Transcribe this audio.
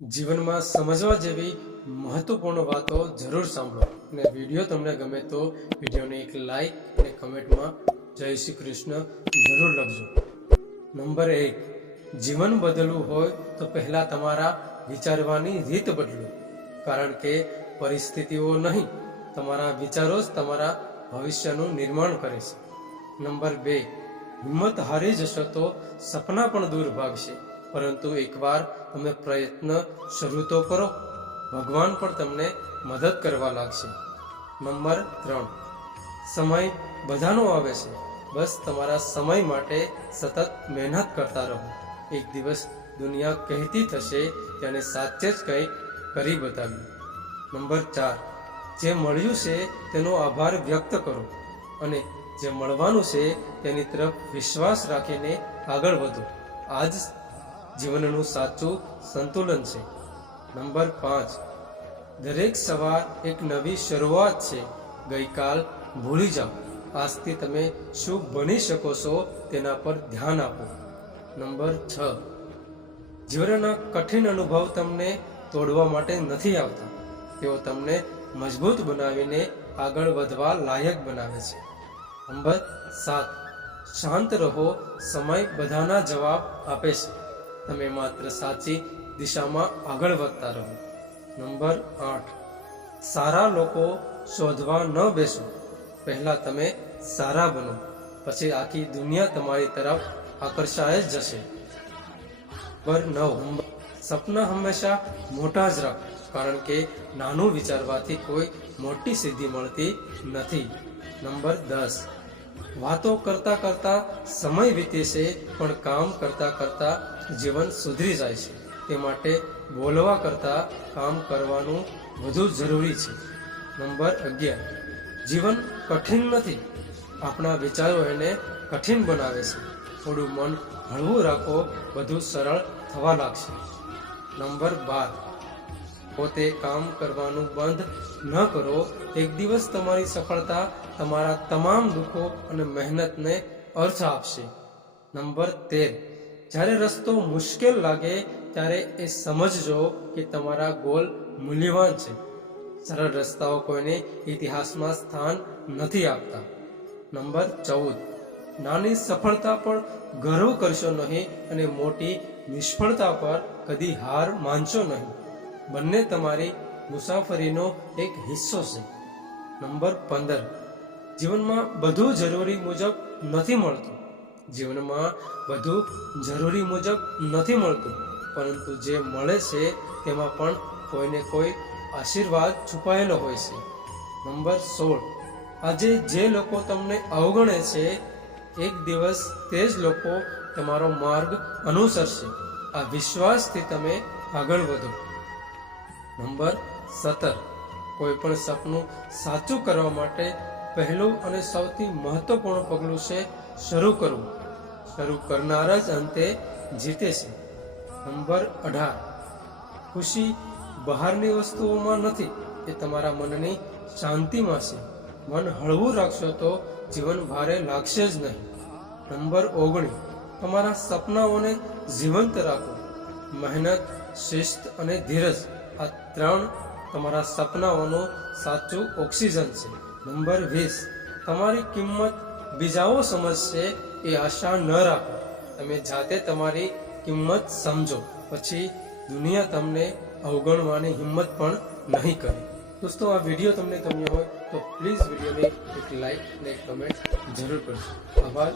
જીવનમાં સમજવા જેવી મહત્વપૂર્ણ વાતો જરૂર સાંભળો અને વિડીયો તમને ગમે તો વિડીયોને એક લાઈક અને કમેન્ટમાં જય શ્રી કૃષ્ણ જરૂર લખજો। નંબર 1, જીવન બદલવું હોય તો પહેલાં તમારા વિચારવાની રીત બદલો, કારણ કે પરિસ્થિતિઓ નહીં, તમારા વિચારો જ તમારા ભવિષ્યનું નિર્માણ કરે છે। નંબર 2, હિંમત હારી જશો તો સપના પણ દૂર ભાગશે, પરંતુ એકવાર તમે પ્રયત્ન શરૂ તો કરો, ભગવાન પણ તમને મદદ કરવા લાગશે। નંબર 3, સમય બધાનો આવે છે, બસ તમારા સમય માટે સતત મહેનત કરતા રહો। એક દિવસ દુનિયા કહેતી થશે તેને સાચે જ કંઈક કરી બતાવ્યું। નંબર 4, જે મળ્યું છે તેનો આભાર વ્યક્ત કરો અને જે મળવાનું છે તેની તરફ વિશ્વાસ રાખીને આગળ વધો। આ જ જીવનનું સાચું સંતુલન છે। નંબર 5, દરેક સવાર એક નવી શરૂઆત છે, ગઈકાલ ભૂલી જાઓ, આજથી તમે શું બની શકો છો તેના પર ધ્યાન આપો। નંબર 6, જીવનના કઠિન અનુભવ તમને તોડવા માટે નથી આવતા, તેઓ તમને મજબૂત બનાવીને આગળ વધવા લાયક બનાવે છે। નંબર 7, શાંત રહો, સમય બધાના જવાબ આપે છે, તમે માત્ર સાચી દિશામાં આગળ વધતા રહો। નંબર 8, સારા લોકો શોધવા ન બેસો, પહેલાં તમે સારા બનો, પછી આખી દુનિયા તમારી તરફ આકર્ષાય જ જશે। નંબર 9, સપના હંમેશા મોટા જ રાખો, કારણ કે નાનું વિચારવાથી કોઈ મોટી સિદ્ધિ મળતી નથી। નંબર 10, વાતો કરતાં કરતાં સમય વીતે છે, પણ કામ કરતાં કરતાં જીવન સુધરી જાય છે, તે માટે બોલવા કરતાં કામ કરવાનું વધુ જરૂરી છે। નંબર 11, જીવન કઠિન નથી, આપણા વિચારો એને કઠિન બનાવે છે, થોડું મન હળવું રાખો, બધું સરળ થવા લાગશે। નંબર 12, પોતે કામ કરવાનું બંધ ન કરો, એક દિવસ તમારી સફળતા તમારા તમામ દુઃખો અને મહેનતને અર્થ આપશે। નંબર 13, જ્યારે રસ્તો મુશ્કેલ લાગે ત્યારે એ સમજજો કે તમારા ગોલ મૂલ્યવાન છે, સરળ રસ્તાઓ કોઈને ઇતિહાસમાં સ્થાન નથી આપતા। નંબર 14, નાની સફળતા પર ગર્વ કરશો નહીં અને મોટી નિષ્ફળતા પર કદી હાર માનશો નહીં, બંને તમારી મુસાફરીનો એક હિસ્સો છે। નંબર 15, જીવનમાં બધું જરૂરી મુજબ નથી મળતું, જીવનમાં બધું જરૂરી મુજબ નથી મળતું, પરંતુ જે મળે છે તેમાં પણ કોઈને કોઈ આશીર્વાદ છુપાયેલો હોય છે। નંબર 16, આજે જે લોકો તમને અવગણે છે, એક દિવસ તે જ લોકો તમારો માર્ગ અનુસરશે, આ વિશ્વાસથી તમે આગળ વધો। નંબર 17, કોઈ પણ સપનું સાચું કરવા માટે પહેલું અને સૌથી મહત્વપૂર્ણ પગલું છે શરૂ કરવું, શરૂ કરનાર જ અંતે જીતે છે। નંબર 18, ખુશી બહારની વસ્તુઓમાં નથી, એ તમારા મનની શાંતિમાં છે, મન હળવું રાખશો તો જીવન ભારે લાગશે જ નહીં। નંબર 19, તમારા સપનાઓને જીવંત રાખો, મહેનત, શિસ્ત અને ધીરજ, આ 3 તમારા સપનાઓનું સાચું ઓક્સિજન છે। નંબર 20, તમારી કિંમત બીજાઓ સમજશે એ આશા ન રાખો, તમે જાતે તમારી કિંમત સમજો, પછી દુનિયા તમને અવગણવાની હિંમત પણ નહીં કરે। દોસ્તો, આ વિડીયો તમને ગમ્યો હોય તો પ્લીઝ વિડીયોને એક લાઈક અને કમેન્ટ જરૂર કરજો। આભાર।